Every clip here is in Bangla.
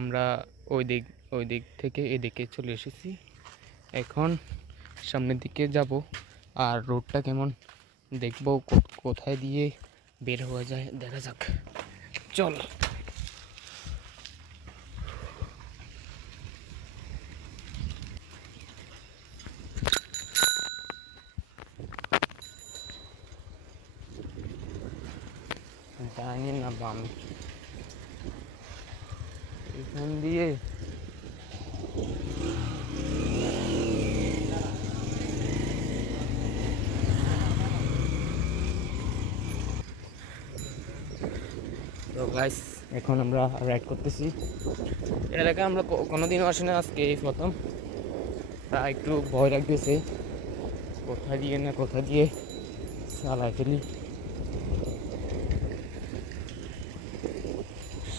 আমরা ওই দিক থেকে এদিকে চলে এসেছি। এখন সামনের দিকে যাব, আর রোডটা কেমন দেখব, কোথায় দিয়ে বের হওয়া যায় দেখা যাক। চল। ডাইনে না বামে? এখান দিয়ে তো গাইস, এখন আমরা রাইড করতেছি। এর আগে আমরা কোনোদিনও আসি না, আজকে এই প্রথম। তা একটু ভয় লাগতেছে, কোথা দিয়ে চালাই ফেলি।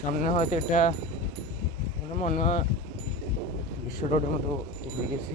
সামনে হয়তো এটা মনে হয় বিশ্ব রোডের মতো উঠে গেছি।